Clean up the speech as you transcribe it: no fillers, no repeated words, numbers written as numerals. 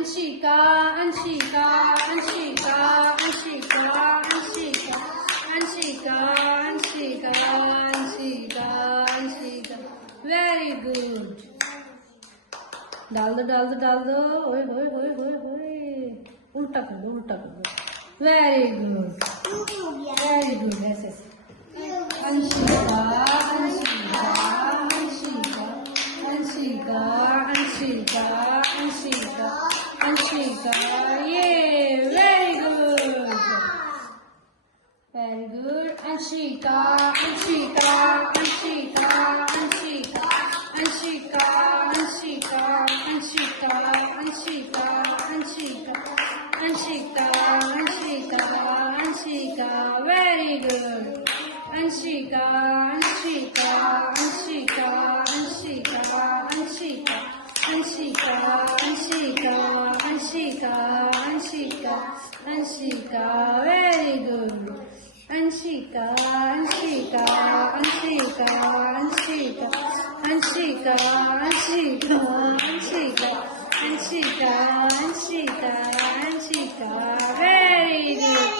Anshika, Anshika, Anshika, Anshika, Anshika, Anshika, Anshika, Anshika, Anshika. Very good. डाल दो ओए होए होए होए होए उल्टा कर दो वेरी गुड ऐसे अंशिका अंशिका अंशिका अंशिका अंशिका अंशिका अंशिका ये very good Anshika Anshika Anshika Anshika Anshika Anshika Anshika Anshika Anshika Anshika Anshika Anshika very good Anshika Anshika Anshika Anshika Anshika Anshika Anshika Anshika Anshika Anshika very good Anshika Anshika Anshika Anshika Anshika Anshika Anshika Anshika Anshika Anshika very good